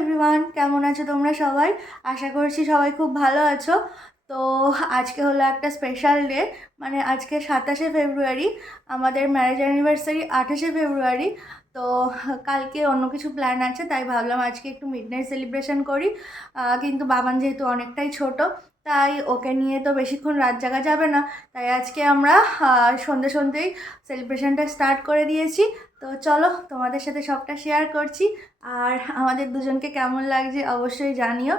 Everyone, কেমন আছো তোমরা সবাই? আশা করছি সবাই খুব ভালো আছো। তো আজকে হলো একটা স্পেশাল ডে, মানে আজকে 27শে ফেব্রুয়ারি, আমাদের ম্যারেজ অ্যানিভার্সারি 28শে ফেব্রুয়ারি। তো কালকে অন্য কিছু প্ল্যান আছে, তাই ভাবলাম আজকে একটু মিডনাইট সেলিব্রেশন করি। কিন্তু বাবান যেহেতু অনেকটাই ছোট, তাই ওকে নিয়ে তো বেশিক্ষণ রাত জাগা যাবে না। তাই আজকে আমরা সন্ধে সন্ধেই সেলিব্রেশনটা স্টার্ট করে দিয়েছি। তো চলো তোমাদের সাথে সবটা শেয়ার করছি। আর আমাদের দুজনকে কেমন লাগছে অবশ্যই জানিও।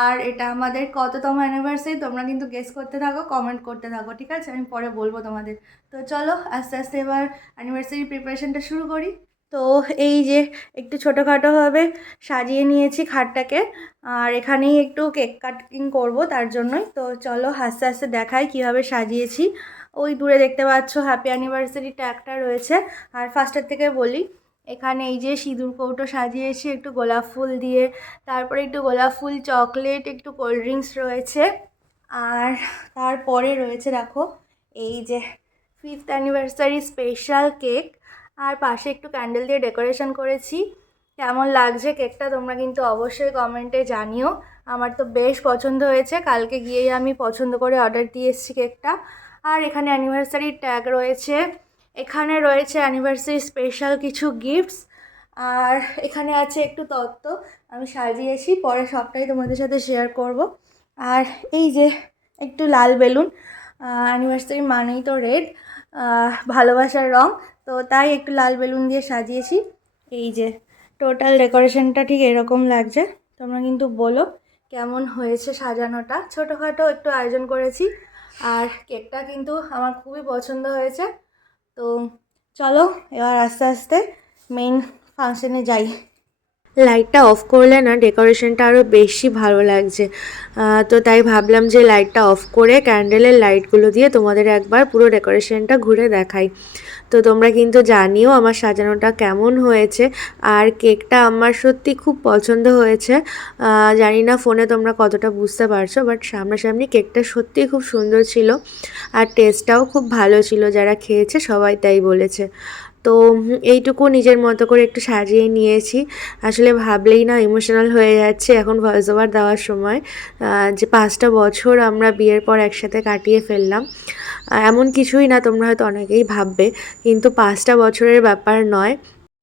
আর এটা আমাদের কততম অ্যানিভার্সারি তোমরা কিন্তু গেস করতে থাকো, কমেন্ট করতে থাকো, ঠিক আছে? আমি পরে বলবো তোমাদের। তো চলো আস্তে আস্তে এবার অ্যানিভার্সারি প্রিপারেশনটা শুরু করি। তো এই যে একটু ছোটোখাটোভাবে সাজিয়ে নিয়েছি খাটটাকে, আর এখানেই একটু কেক কাটিং করব, তার জন্যই। তো চলো আস্তে আস্তে দেখাই কীভাবে সাজিয়েছি। ওই দূরে দেখতে পাচ্ছ হ্যাপি অ্যানিভার্সারি ট্যাগটা রয়েছে। আর ফার্স্টের থেকে বলি, এখানে এই যে সিঁদুর কৌটো সাজিয়েছি একটু গোলাপ ফুল দিয়ে, তারপরে একটু গোলাপ ফুল, চকলেট, একটু কোল্ড ড্রিঙ্কস রয়েছে। আর তারপরে রয়েছে দেখো এই যে 5th অ্যানিভার্সারি স্পেশাল কেক। আর পাশে একটু ক্যান্ডেল দিয়ে ডেকোরেশন করেছি। কেমন লাগছে কেকটা তোমরা কিন্তু অবশ্যই কমেন্টে জানিও। আমার তো বেশ পছন্দ হয়েছে, কালকে গিয়েই আমি পছন্দ করে অর্ডার দিয়ে এসেছি কেকটা। আর এখানে অ্যানিভার্সারি ট্যাগ রয়েছে, এখানে রয়েছে অ্যানিভার্সারি স্পেশাল কিছু গিফটস। আর এখানে আছে একটু তত্ত্ব, আমি সাজিয়েছি, পরে সবটাই তোমাদের সাথে শেয়ার করব। আর এই যে একটু লাল বেলুন, অ্যানিভার্সারি মানেই তো রেড, ভালোবাসার রং, তো তাই একটু লাল বেলুন দিয়ে সাজিয়েছি। এই যে টোটাল ডেকোরেশনটা ঠিক এরকম লাগছে। তোমরা কিন্তু বলো কেমন হয়েছে সাজানোটা। ছোটোখাটো একটু আয়োজন করেছি, আর কেকটা কিন্তু আমার খুবই পছন্দ হয়েছে। তো চলো এবার আস্তে আস্তে মেইন ফাংশনে যাই। লাইটটা অফ করলে না ডেকোরেশনটা আরও বেশি ভালো লাগছে। তো তাই ভাবলাম যে লাইটটা অফ করে ক্যান্ডেলের লাইটগুলো দিয়ে তোমাদের একবার পুরো ডেকোরেশনটা ঘুরে দেখাই। তো তোমরা কিন্তু জানিও আমার সাজানোটা কেমন হয়েছে। আর কেকটা আমার সত্যি খুব পছন্দ হয়েছে। জানি না ফোনে তোমরা কতটা বুঝতে পারছো, বাট সামনাসামনি কেকটা সত্যিই খুব সুন্দর ছিল। আর টেস্টটাও খুব ভালো ছিল, যারা খেয়েছে সবাই তাই বলেছে। তো এইটুকু নিজের মতো করে একটু সাজিয়ে নিয়েছি। আসলে ভাবলেই না ইমোশনাল হয়ে যাচ্ছে এখন ভয়েস ওভার দেওয়ার সময়, যে 5টা বছর আমরা বিয়ের পর একসাথে কাটিয়ে ফেললাম। এমন কিছুই না, তোমরা হয়তো অনেকেই ভাববে, কিন্তু 5টা বছরের ব্যাপার নয়।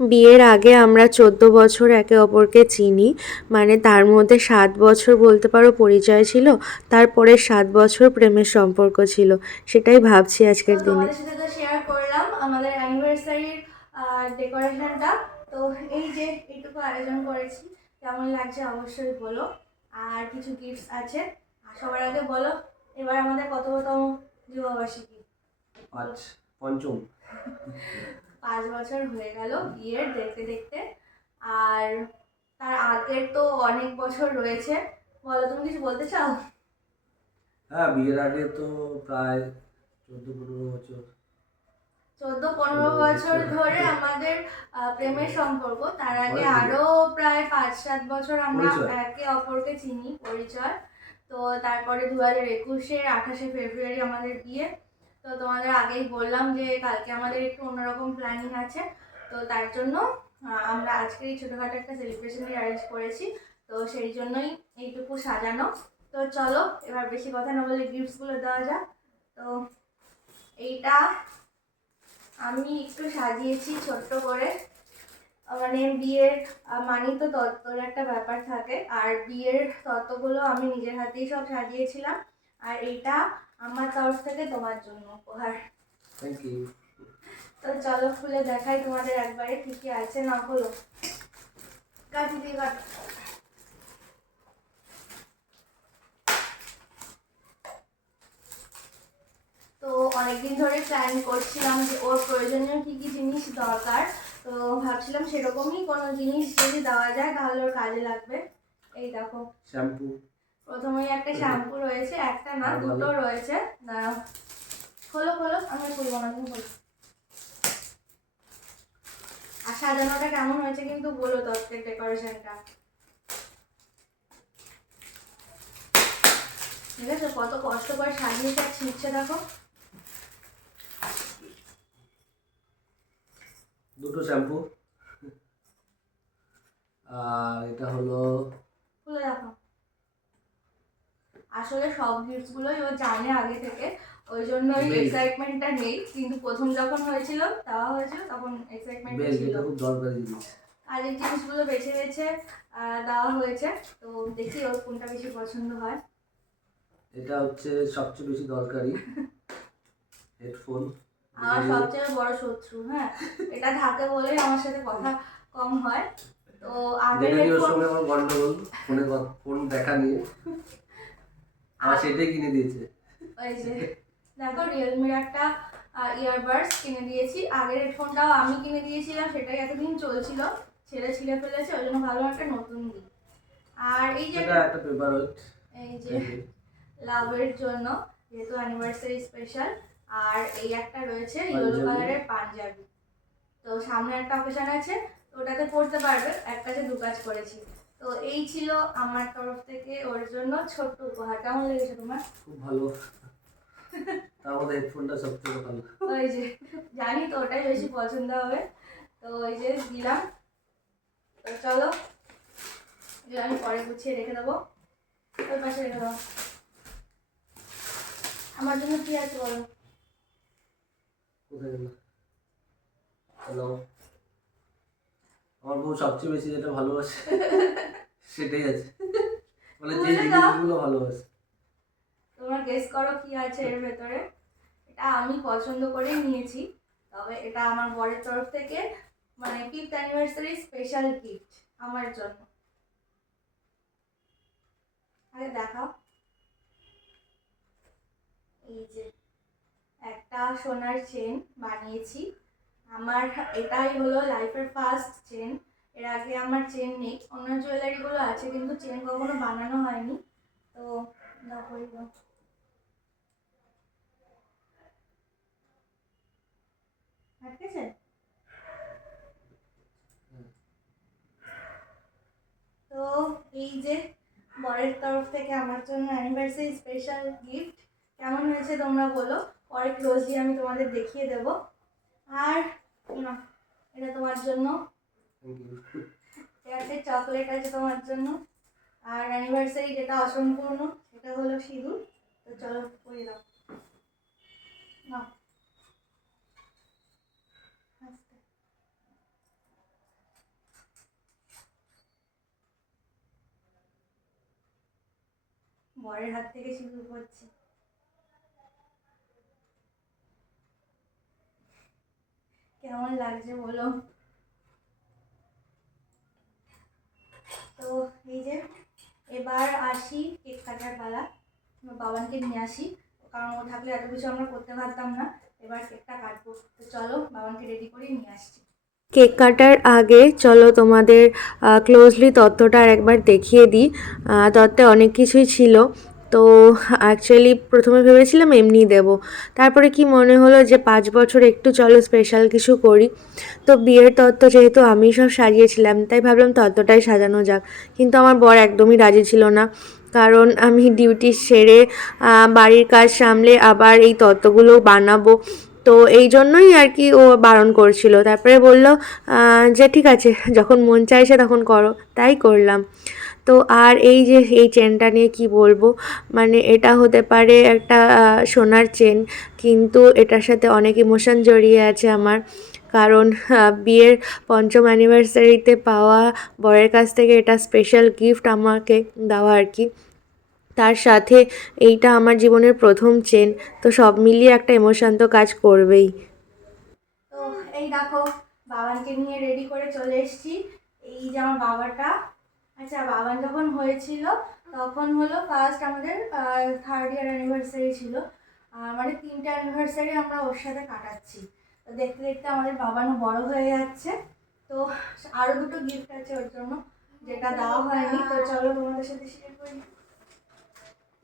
বিয়ের আগে আমরা 14 বছর একে অপরকে চিনি, মানে তার মধ্যে 7 বছর বলতে পারো পরিচয় ছিল, তারপরে 7 বছর প্রেমের সম্পর্ক ছিল। সেটাই ভাবছি আজকের দিনে। তোমাদের সাথে তো শেয়ার করলাম আমাদের অ্যানিভার্সারির ডেকোরেশনটা। তো এই যে এইটুকু আয়োজন করেছি, কেমন লাগছে অবশ্যই বলো। আর কিছু গিফটস আছে। আর সবার আগে বলো এবার আমাদের কততম বিবাহবার্ষিকী? পঞ্চম। 5 বছর হয়ে গেল বিয়ের দেখতে দেখতে। আর তার আগের তো অনেক বছর রয়েছে। বলো, তুমি কিছু বলতে চাও? হ্যাঁ, বিয়ের আগে তো প্রায় 14-15 বছর। 14-15 বছর ধরে আমাদের প্রেমের সম্পর্ক। তার আগে আরো প্রায় 5-7 বছর আমরা একে অপরকে চিনি, পরিচয়। তো তারপরে 2021-এর 28শে ফেব্রুয়ারি আমাদের বিয়ে। তো তোমাদের আগেই বললাম যে কালকে আমাদের একটু অন্যরকম প্ল্যানিং আছে। তো তার জন্য আমরা আজকে এই ছোটোখাটো একটা সেলিব্রেশনের অ্যারেঞ্জ করেছি। তো সেই জন্যই এইটুকু সাজানো। তো চলো এবার বেশি কথা না বলে গিফটসগুলো দেওয়া যাক। তো এইটা আমি একটু সাজিয়েছি ছোট্ট করে, মানে বিয়ের মানেই তো তত্ত্বর একটা ব্যাপার থাকে, আর বিয়ের তত্ত্বগুলো আমি নিজের হাতেই সব সাজিয়েছিলাম। আর এইটা আমার তরফ থেকে তোমার জন্য উপহার। Thank you. তো চলো খুলে দেখাই তোমাদের একবারে কি কি আছে। না হলো কাটি দিয়ে কাট। তো অনেকদিন ধরে প্ল্যান করছিলাম যে ওর প্রয়োজনীয় কি কি জিনিস দরকার। তো ভাবছিলাম সেরকমই কোনো জিনিস যদি দেওয়া যায় তাহলে ওর কাজে লাগবে। এই দেখো শ্যাম্পু। প্রথমেই একটা শ্যাম্পু রয়েছে, একটা না দুটো রয়েছে। দাঁড়াও, খোলো খোলো, আমি খুলবো না, তুমি খোলো। আর সাজানোটা কেমন হয়েছে কিন্তু বলো, তত্ত্বের ডেকোরেশনটা। ঠিক আছে, কত কষ্ট করে সাজিয়েছে আর ছিঁড়ছে দেখো। দুটো শ্যাম্পু, আর এটা হলো আসলে সব গিফটসগুলোই ও জানে আগে থেকে, ওই জন্য ওই বেশ। এক্সাইটমেন্টটা নেই, কিন্তু প্রথম যখন হয়েছিল দেওয়া হয়েছিল তখন এক্সাইটমেন্টটা বেশ, ছিল। এটা খুব দরকারি জিনিস। আর এই জিনিসগুলো বেছে বেছে দেওয়া হয়েছে, তো দেখি ওর কোনটা বেশি পছন্দ হয়। এটা হচ্ছে সবচেয়ে বেশি দরকারি হেডফোন। আমার সবচেয়ে বড় শত্রু, হ্যাঁ, এটা থাকে বলেই আমার সাথে কথা কম হয়। তো আগের যেটা কি ওর হেডফোন, সঙ্গে আমার গন্ডগোল ফোন দেখা নিয়ে, আর সেটাই কিনে দিয়েছে। ওই যে দেখো রিয়েলমির একটা ইয়ারবাডস কিনে দিয়েছি। আগের হেডফোনটাও আমি কিনে দিয়েছিলাম, সেটাই এতদিন চলছিল, ছেড়ে ছিঁড়ে ফেলেছে, ওই জন্য ভালো একটা নতুন দিই। আর এই যে এটা একটা পেপার ওয়েট, এই যে লাভের জন্য, যেহেতু অ্যানিভার্সারি স্পেশাল, আর এই একটা রয়েছে ইয়েলো কালারের পাঞ্জাবি। তো সামনে একটা অকেশন আছে, তো ওটাতে পড়তে পারবে, এক কাছে দু কাজ করেছি। তো এই ছিল আমার তরফ থেকে ওর জন্য ছোট্ট উপহার। কেমন লেগেছে তোমার? খুব ভালো। তার মধ্যে হেডফোনটা সবথেকে ভালো। ওই যে জানি তো ওটাই বেশি পছন্দ হবে, তো ওই যে দিলাম। তো চলো এগুলো আমি পরে গুছিয়ে রেখে দেবো, ওই পাশে রেখে দেবো। আমার জন্য কি আছে বলো? কোথায় গেল? হ্যালো। আমার বউ সবচেয়ে বেশি যেটা ভালোবাসে সেটাই আছে, মানে যে জিনিসগুলো ভালোবাসে। তোমরা গেস করো কি আছে এর ভেতরে। এটা আমি পছন্দ করে নিয়েছি, তবে এটা আমার বরের তরফ থেকে, মানে 5th অ্যানিভার্সারি স্পেশাল গিফট আমার জন্য। আরে দেখাও, এই যে একটা সোনার চেন বানিয়েছি। আমার এটাই হলো লাইফের ফার্স্ট চেন। এর আগে আমার চেন নেই, অন্য জুয়েলারিগুলো আছে কিন্তু চেন কখনো বানানো হয়নি। তো দেখো এগুলো। আটকেছে? তো এই যে বরের তরফ থেকে আমার জন্য অ্যানিভার্সারি স্পেশাল গিফট, কেমন হয়েছে তোমরা বলো, পরে ক্লোজলি আমি তোমাদের দেখিয়ে দেব। আর না, এটা তোমার জন্য, একটা চকলেট আছে তোমার জন্য, আর অ্যানিভার্সারি যেটা অসম্পূর্ণ সেটা হলো সিঁদুর। তো চলো পরিয়ে দাও না। বরের হাত থেকে সিঁদুর পড়ছে, কেমন লাগছে বলো? তো এই যে এবার আসি কেক কাটার পালা। বাবানকে নিয়ে আসি, কারণ ও থাকলে এত কিছু আমরা করতে পারতাম না। এবার কেকটা কাটবো, তো চলো বাবানকে রেডি করে নিয়ে আসছি। কেক কাটার আগে চলো তোমাদের ক্লোজলি তত্ত্বটা আর একবার দেখিয়ে দিই। তত্ত্বে অনেক কিছুই ছিল। তো অ্যাকচুয়ালি প্রথমে ভেবেছিলাম এমনি দেব, তারপরে কি মনে হলো যে 5 বছর একটু চলো স্পেশাল কিছু করি। তো বিয়ের তত্ত্ব যেহেতু আমি সব সাজিয়েছিলাম, তাই ভাবলাম তত্ত্বটাই সাজানো যাক। কিন্তু আমার বর একদমই রাজি ছিল না, কারণ আমি ডিউটি সেরে বাড়ির কাজ সামলে আবার এই তত্ত্বগুলো বানাবো। তো এই জন্যই আর কি ও বারণ করছিল। তারপরে বলল যে ঠিক আছে, যখন মন চাইছে তখন করো, তাই করলাম। তো আর এই যে এই চেনটা নিয়ে কি বলবো, মানে এটা হতে পারে একটা সোনার চেন, কিন্তু এটার সাথে অনেক ইমোশন জড়িয়ে আছে আমার। কারণ বিয়ের 5ম অ্যানিভার্সারিতে পাওয়া বরের কাছ থেকে এটা স্পেশাল গিফট আমাকে দেওয়া আর কি। তার সাথে এইটা আমার জীবনের প্রথম চেন, তো সব মিলিয়ে একটা ইমোশন তো কাজ করবেই। তো এই দেখো বাবানকে নিয়ে রেডি করে চলে এসেছি। এই যে আমার বাবাটা, আচ্ছা বাবান যখন হয়েছিল তখন হলো ফার্স্ট আমাদের 3rd ইয়ার অ্যানিভার্সারি ছিল, মানে 3টে অ্যানিভার্সারি আমরা ওর সাথে কাটাচ্ছি। তো দেখতে দেখতে আমাদের বাবানও বড় হয়ে যাচ্ছে। তো আরও দুটো গিফট আছে ওর জন্য, যেটা দেওয়া হয়নি। তো চলো তোমাদের সাথে শেয়ার করি।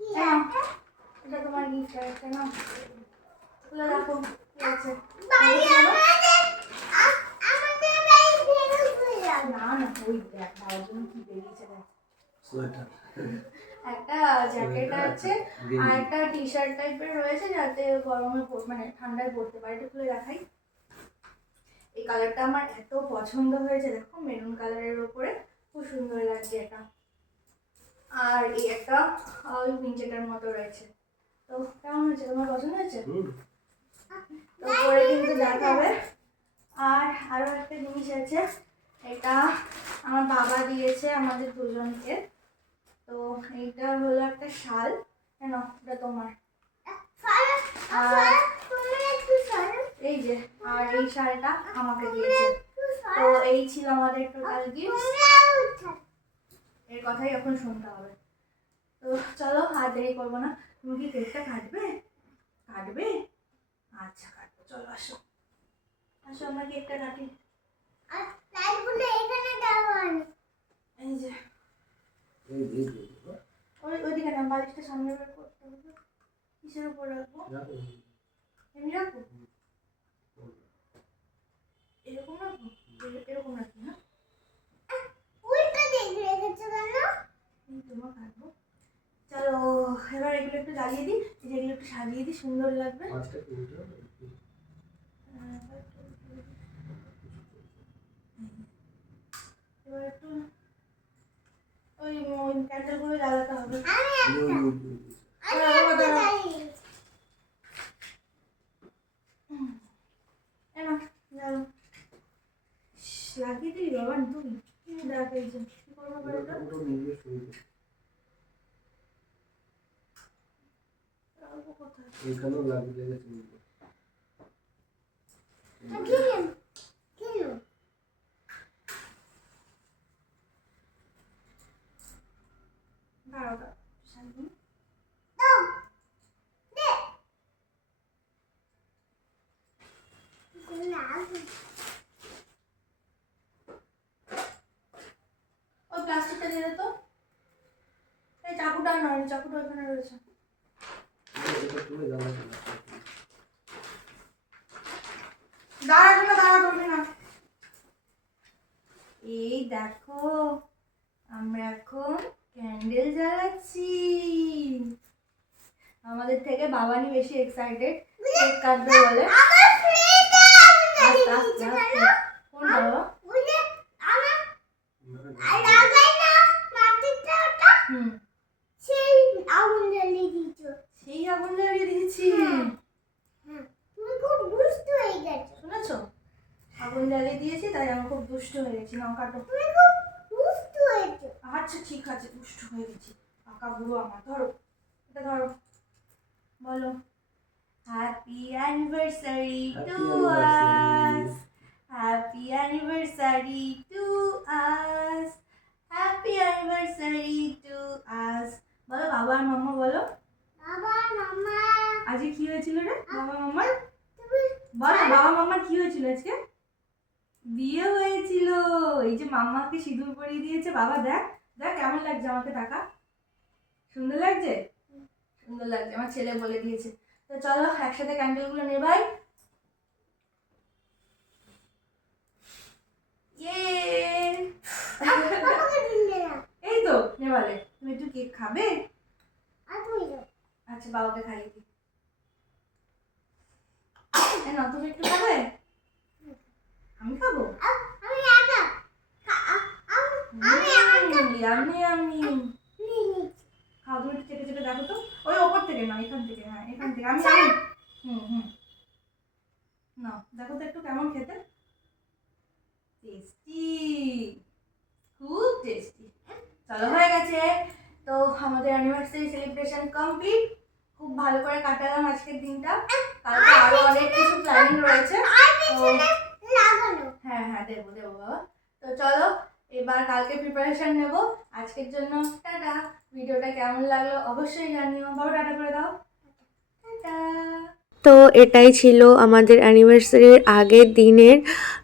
হ্যাঁ, এটা তোমার গিফট একটা না, খুলে দেখো কি আছে। না না, ওই দেখ বাবার জন্য কি বেরিয়েছে দেখ। সোয়েটার, একটা জ্যাকেট আছে আর একটা টি শার্ট টাইপের রয়েছে, যাতে গরমে মানে ঠান্ডায় পরতে পারে। একটু খুলে দেখাই। এই কালারটা আমার এত পছন্দ হয়েছে, দেখো মেরুন কালারের উপরে খুব সুন্দর লাগছে এটা। আর এই একটা ওই পিঞ্চেটার মতো রয়েছে। তো কেমন হয়েছে, তোমার পছন্দ হয়েছে? তো পরে কিন্তু দেখাবে। আর আরও একটা জিনিস আছে, এটা আমার বাবা দিয়েছে আমাদের দুজনকে। তো এইটা হলো একটা শাল, কেন এটা তোমার। আর এই যে, আর এই শালটা আমাকে দিয়েছে। তো এই ছিল আমাদের টোটাল গিফট। এর কথাই এখন শুনতে হবে। তো চলো আর দেরি করবো না। তুমি কি কেকটা কাটবে? কাটবে? আচ্ছা কাটবো, চলো আসো আসো, আমরা কেকটা কাটি। এই যে ওইদিকে না, বালিশটা সামনে বের করতে হবে। কিসের উপর রাখবো? এমনি রাখবো, এরকম রাখবো, এরকম রাখি। হ্যাঁ তোমার কাটবো। চলো এবার এগুলো একটু জ্বালিয়ে দিই, যেগুলো একটু সাজিয়ে দিই, সুন্দর লাগবে। এবার একটু ওই ক্যান্ডেলগুলো জ্বালাতে হবে। লাগিয়ে দিলি বাবা, তুই দেখ এই যে কি করবো এটা। এখানেও লাগিয়ে লেগেছে। দাঁড়াও সাজিয়ে ওই প্লাস্টিকটা দিয়ে দে তো। এই চাকুটা নয়, চাকুটা ওখানে রয়েছে। এই দেখো আমরা এখন ক্যান্ডেল জ্বালাচ্ছি। আমাদের থেকে বাবানি বেশি এক্সাইটেড কেক কাটবে বলে। কোন বাবা? সেই আগুন জ্বালিয়ে দিয়েছি। শুনেছো, আগুন জ্বালিয়ে দিয়েছি তাই আমি খুব দুষ্ট হয়ে গেছি। নাও কাটো। আচ্ছা ঠিক আছে, দুষ্ট হয়ে গেছি। পাকা বুড়ো আমার। ধরো এটা, ধরো, বলো happy anniversary to us, happy anniversary to us, happy anniversary to us. বলো বাবা আর মাম্মা, বলো আজকে কি হয়েছিল রে বাবা মাম্মার? বলো বাবা মাম্মার কি হয়েছিল আজকে? বিয়ে হয়েছিল। এই যে মাম্মাকে সিঁদুর পরিয়ে দিয়েছে বাবা। দেখ দেখ কেমন লাগছে আমাকে, টাকা সুন্দর লাগছে? সুন্দর লাগছে, আমার ছেলে বলে দিয়েছে। তো চলো একসাথে ক্যান্ডেলগুলো নেভাই। এই তো নেভালে। তুমি একটু কেক খাবে? আচ্ছা বাবাকে খাইয়ে দিই। না তুমি একটু খাবে? আমি খাবো। আমি খাও, তুমি একটু চেটে চেটে দেখো তো। ওই ওপর থেকে না, এখান থেকে। হ্যাঁ এখান থেকে। আমি না দেখো তো একটু কেমন খেতে। টেস্টি, খুব টেস্টি। চলো হয়ে গেছে। তো আমাদের অ্যানিভার্সারি সেলিব্রেশন কমপ্লিট। খুব ভালো করে কাটালাম আজকের দিনটা। কালকে আরো অনেক কিছু প্ল্যানিং রয়েছে। হ্যাঁ হ্যাঁ দেবো দেবো বাবা। তো চলো এবার কালকে প্রিপারেশন নেব। আজকের জন্য টাটা। ভিডিওটা কেমন লাগলো অবশ্যই জানিও। বাবা টাটা করে দাও। টাটা। তো এটাই ছিল আমাদের অ্যানিভার্সারির আগের দিনের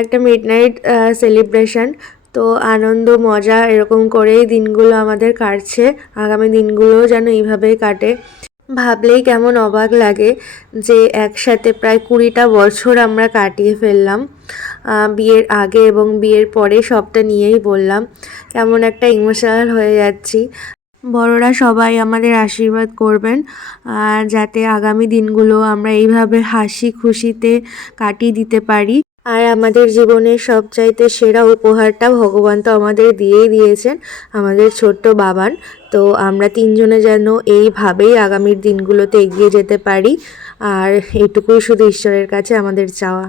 একটা মিডনাইট সেলিব্রেশন। তো আনন্দ মজা এরকম করেই দিনগুলো আমাদের কাটছে। আগামী দিনগুলোও যেন এইভাবেই কাটে। ভাবলেই কেমন অবাক লাগে যে একসাথে প্রায় 20টা বছর আমরা কাটিয়ে ফেললাম। বিয়ের আগে এবং বিয়ের পরে সবটা নিয়েই বললাম। কেমন একটা ইমোশনাল হয়ে যাচ্ছি। বড়রা সবাই আমাদের আশীর্বাদ করবেন যাতে আগামী দিনগুলো আমরা এইভাবে হাসি খুশিতে কাটিয়ে দিতে পারি। আর আমাদের জীবনের সবচাইতে সেরা উপহারটা ভগবান তো আমাদের দিয়েই দিয়েছেন, আমাদের ছোট্ট বাবান। তো আমরা তিনজনে যেন এইভাবেই আগামীর দিনগুলোতে এগিয়ে যেতে পারি, আর এইটুকুই শুধু ঈশ্বরের কাছে আমাদের চাওয়া।